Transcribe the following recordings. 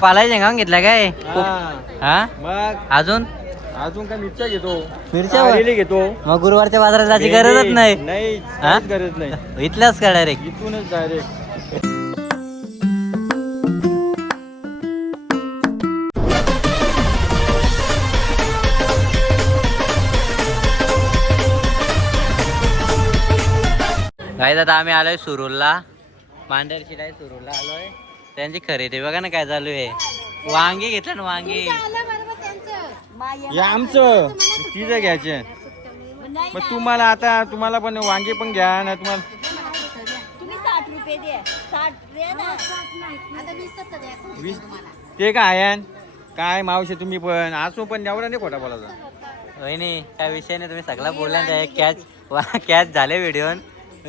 पालाय शेंगा घेतला काय? हा मग अजून अजून काय मिरच्या घेतो, मिरच्या घेतो. मग गुरुवारच्या बाजारात जायची गरजच नाही. नाही हा? गरज नाही. इथल्याच का डायरेक्ट? इथूनच डायरेक्ट. काय आता आम्ही आलोय सुरूरला, मांडरची डाय सुरूरला आलोय. त्यांची खरेदी बघा ना काय चालू आहे. वांगी घेतलं ना वांगी. हे आमचं तिचं घ्यायचे. मग तुम्हाला पण वांगे पण घ्या ना. तुम्हाला तुम्ही 60 रुपये द्या. 60 द्या ना. आता 20 ते काय आहे? काय मावशे तुम्ही पण असो पण एवढा नाही खोटा बोलायचा. वहिनी काय विषय नाही, तुम्ही सगळा बोलला कॅच झाले व्हिडिओ.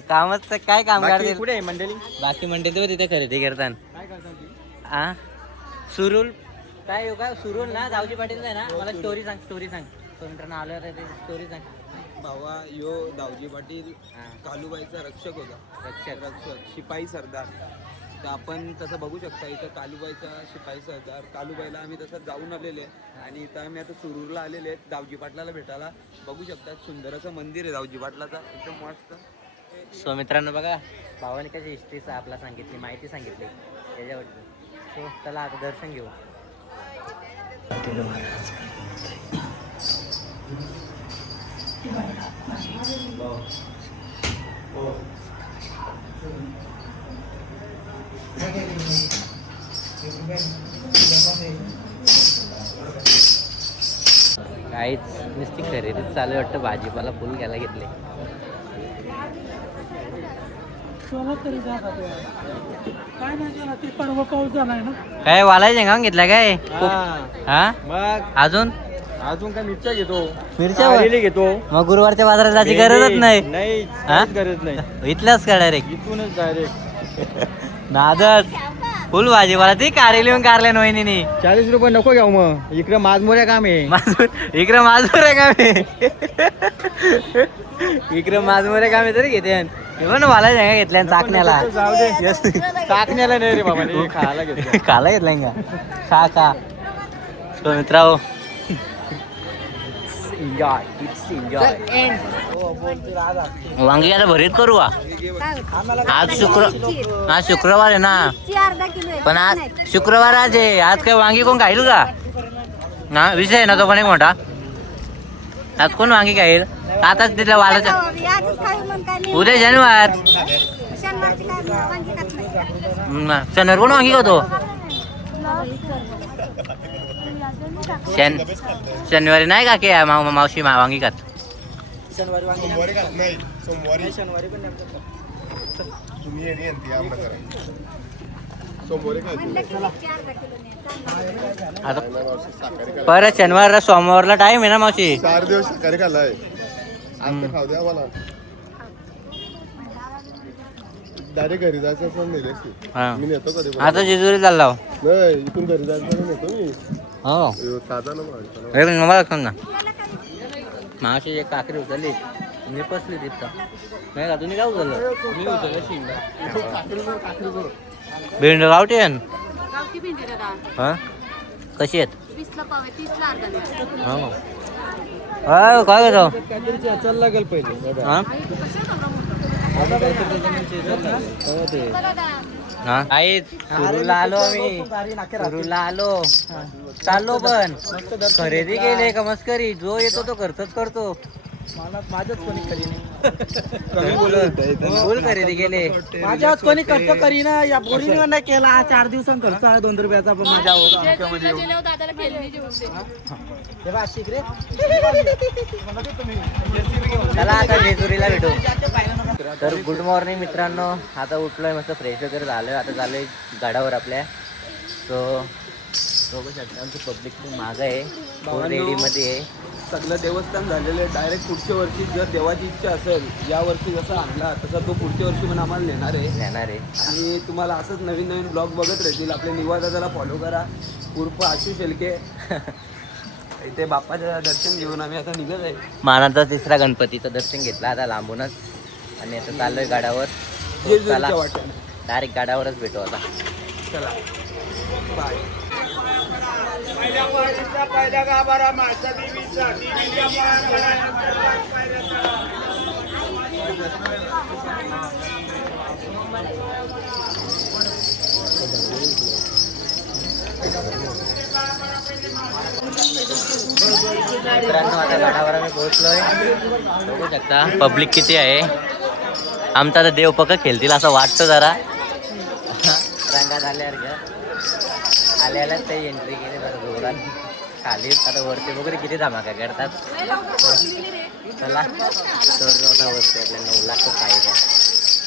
कामच तर काय काम करतील. कुठे आहे मंडळी? बाकी म्हणते तो तिथे खरेदी करतात. काय करतात? हा सुरूल काय हो काय सुरूल ना दावजी पाटील आहे ना. मला स्टोरी सांग मित्रांनो आलो ते स्टोरी सांग. भावा यो दावजी पाटील कालूबाईचा रक्षक होता. रक्षक शिपाई सरदार. तर आपण तसं बघू शकता इथं कालूबाईचा शिपाई सरदार कालूबाईला आम्ही तसं जाऊन आलेले आणि इथं आम्ही आता सुरूरला आलेले आहेत दावजी पाटलाला भेटायला. बघू शकता सुंदर असं मंदिर आहे दावजी पाटलाचा, एकदम मस्त. सो मित्रांनो बघा भावाने कशी हिस्ट्रीचा आपला सांगितली, माहिती सांगितली त्याच्यावरती. सो चला आता दर्शन घेऊ. काहीच नुसती खरेदी चालू वाटतं. भाजीपाला फुल घ्यायला घेतले. काय वालाय शेंगा घेतला काय? हा मग अजून काय मिरच्या घेतो, मिरच्या घेतो. मग गुरुवारच्या बाजारात जायची गरजच नाही. नाही हा? गरज नाही. इथल्याच का डायरेक्ट? इथूनच डायरेक्ट. नादच फुल भाजीपाला ती कारेली येऊन कारल्या वहिनीनी. 40 रुपये नको घ्याव. मग इकडे माझमोऱ्या काम आहे. इकडे माझमोरे काम आहे तरी घेते. पण वाला शेंगा घेतल्या चाकण्याला. जाऊ दे. टाकण्याला नाही रे बाबा, खायला घेतो. खाला घेतला का खा. तो मित्रांनो वांगी आता भरीत करू का? आज शुक्रवार आहे ना. पण आज शुक्रवार आज काय वांगी कोण खाईल का ना? विषय आहे ना तो पण एक मोठा. आज कोण वांगी खाईल? आताच तिथल्या वालाच्या उद्या शनिवार कोण वांगी खातो? शनिवारी नाही का के मावशी वांगी खात? सोमवारी खात नाही. शनिवारी पण तुम्ही सोमवारी आता परत शनिवार सोमवारला टाइम आहे ना मावशी. 4 दिवस शाकाहारी खाल्लाय. आता खाऊ द्या मला. डायरेक्ट घरी जायचं असं नाही. मी नेतो कधी आता जेजुरी चालला. नाही इथून घरी जायचं नेतो मी. हो साधा ना मला सांग ना. मावशी एक काकरी उचलली मी पसली तिथं नाही का? तुम्ही काय उचललं? मी उचललं शिंगा. भेंड गावठी आहे हा. कशी आहेत? 20ला पाव आहे, 30ला अर्धा. हो काय घेतो? काहीतरी चल लागेल पहिले. हा आई सुरूला आलो आम्ही. सुरूला आलो चाललो पण खरेदी केली का मस्करी. जो येतो तो खर्चच करतो. माझ्याच कोणी खरी फुल खरेदी केले. माझ्याच कोणी खर्च करीना. या बोरीने नाही केला. 4 दिवसांचा खर्च आहे 2 रुपयाचा. पण चला आता जेजुरीला भेटू. तर गुड मॉर्निंग मित्रांनो. आता उठलोय मस्त फ्रेश वगैरे झालोय. आता चाललोय गडावर आपल्या. सो बघू शकता आमची पब्लिक खूप मागं आहे. फुल रेडीमध्ये आहे. सगळं देवस्थान झालेलं आहे. डायरेक्ट पुढच्या वर्षी जर देवाची इच्छा असेल या वर्षी जसा आणला तसा तो पुढच्या वर्षी पण आम्हाला नेणार आहे. आणि तुम्हाला असंच नवीन नवीन ब्लॉग बघत राहतील. आपल्या निवादाला फॉलो करा. उर्फ आशिष शेलके. इथे बाप्पाचं दर्शन घेऊन आम्ही आता निघत आहे. मानाचा 3रा गणपतीचं दर्शन घेतलं आता लांबूनच. आणि आता चाललोय गाड्यावर. डायरेक्ट गाड्यावरच भेटू आता. चला बाय. मित्रांनो आता गडावर आम्ही पोहोचलोय. बघू शकता पब्लिक किती आहे. आमचा आता देव पक्क खेळतील असं वाटतं जरा. रंगात आल्याला ते एंट्री केली जरा जोरात. खाली आता वरती वगैरे किती धमाका करतात. चला तर वरती आपल्या 9 लाख पायऱ्या.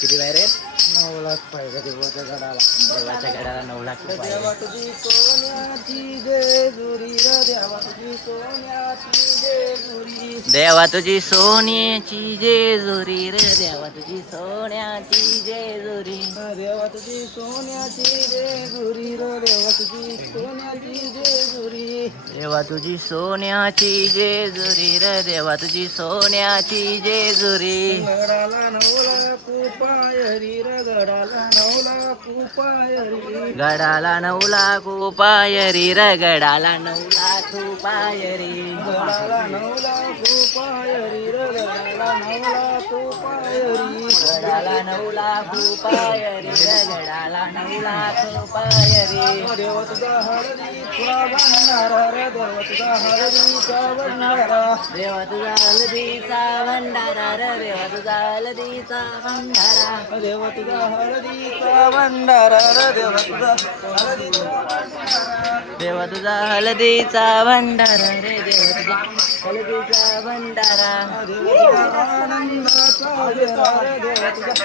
किती पायऱ्या आहेत? 9 लाख पायऱ्या देवाच्या गडाला. देवाच्या गडाला 9 लाख पायऱ्या. देवा तुझी सोन्याची जेजुरी रे देवा तुझी सोन्याची जेजुरी. देवा तुझी सोन्याची जेजुरी रे देवा तुझी सोन्याची जेजुरी. देवा तुझी सोन्याची जेजुरी रे देवा तुझी सोन्याची जेजुरी. देवा तुझी सोन्याची जेजुरी रे देवा तुझी सोन्याची जेजुरी. गडाला 9 लाख पायरी रे गडाला 9 लाख पायरी. गडाला 9 लाख पायरी रे गडाला 9 लाख पायरी. गडाला 9 लाख पायरी रे गडाला 9 लाख पायरी. गडाला 9 लाख पायरी रे गडाला 9 लाख पायरी. देव तुझा हळदीचा भंडारा रे देव तुझा हळदीचा भंडारा. देव तुझा हळदीचा भंडारा रे देव तुझा हळदीचा भंडारा. देव तुझा हळदीचा भंडारा रे देव तुझा हळदीचा भंडारा. देव तुझा हळदीचा भंडारा रे देव तुझा हळदीचा भंडारा. देव तुझा आनंदाचा फेरा रे देव तुझा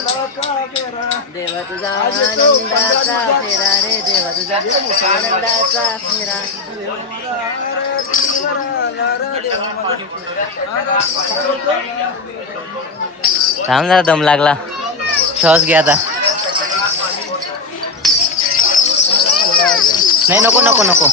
आनंदाचा फेरा. देव तुझा आनंदाचा फेरा रे देव तुझा आनंदाचा फेरा. थांब जरा दम लागला. श्वास घ्या आता. नाही नको नको नको.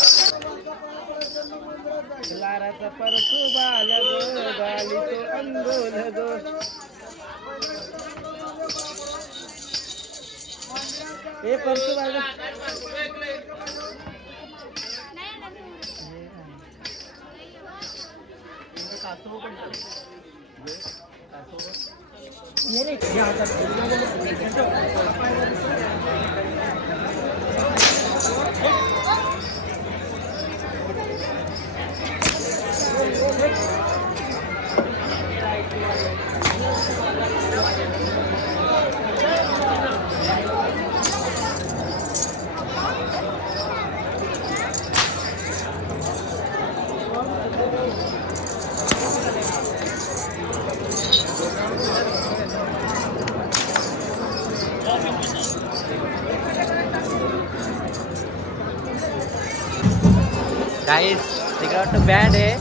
काही तिकडे वाटतं बँड आहे.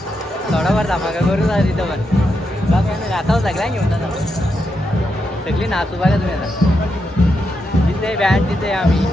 थोडाफार धमाका करू जा तिथं पण. बघा गातावर सगळ्या घेऊन जातात. सगळी नाचू बघा तुम्ही आता. तिथे बँड तिथे आम्ही.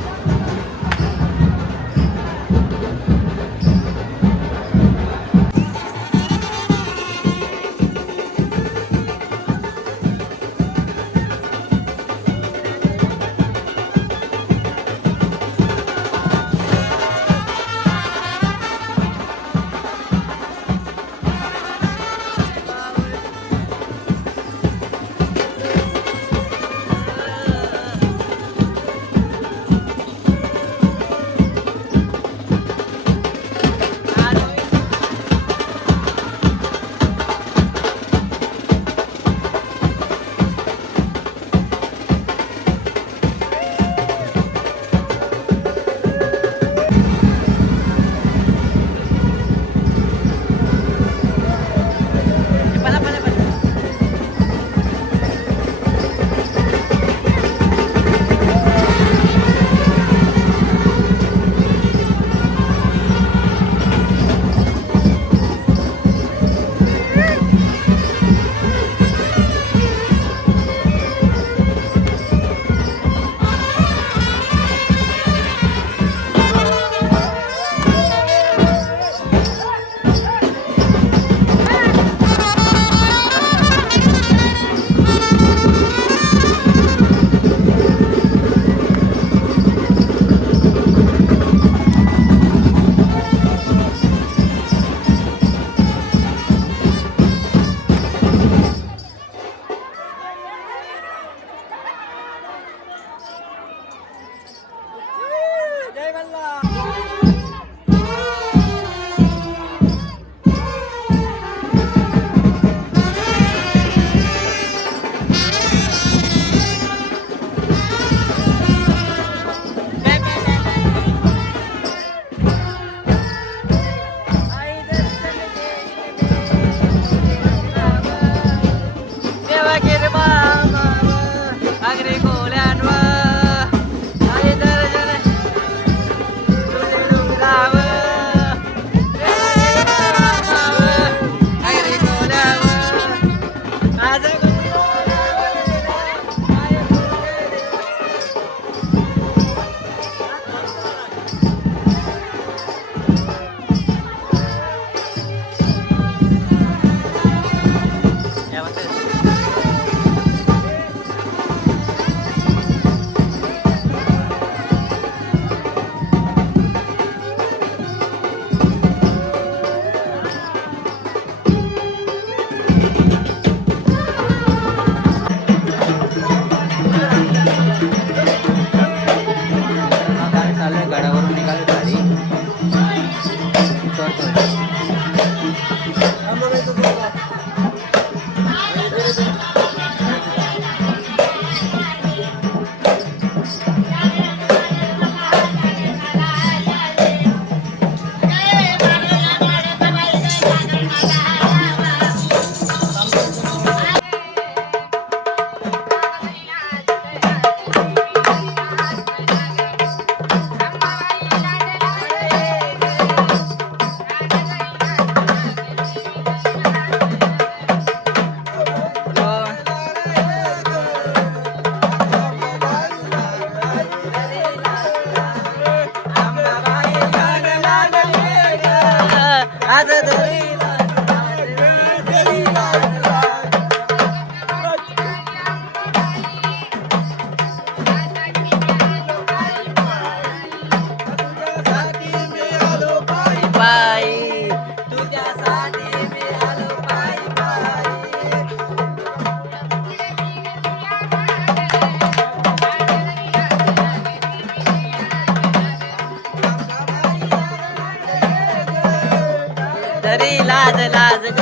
लाज ग,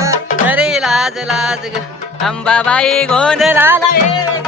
अरे लाज लाज ग, अंबाबाई गोंधळाला ये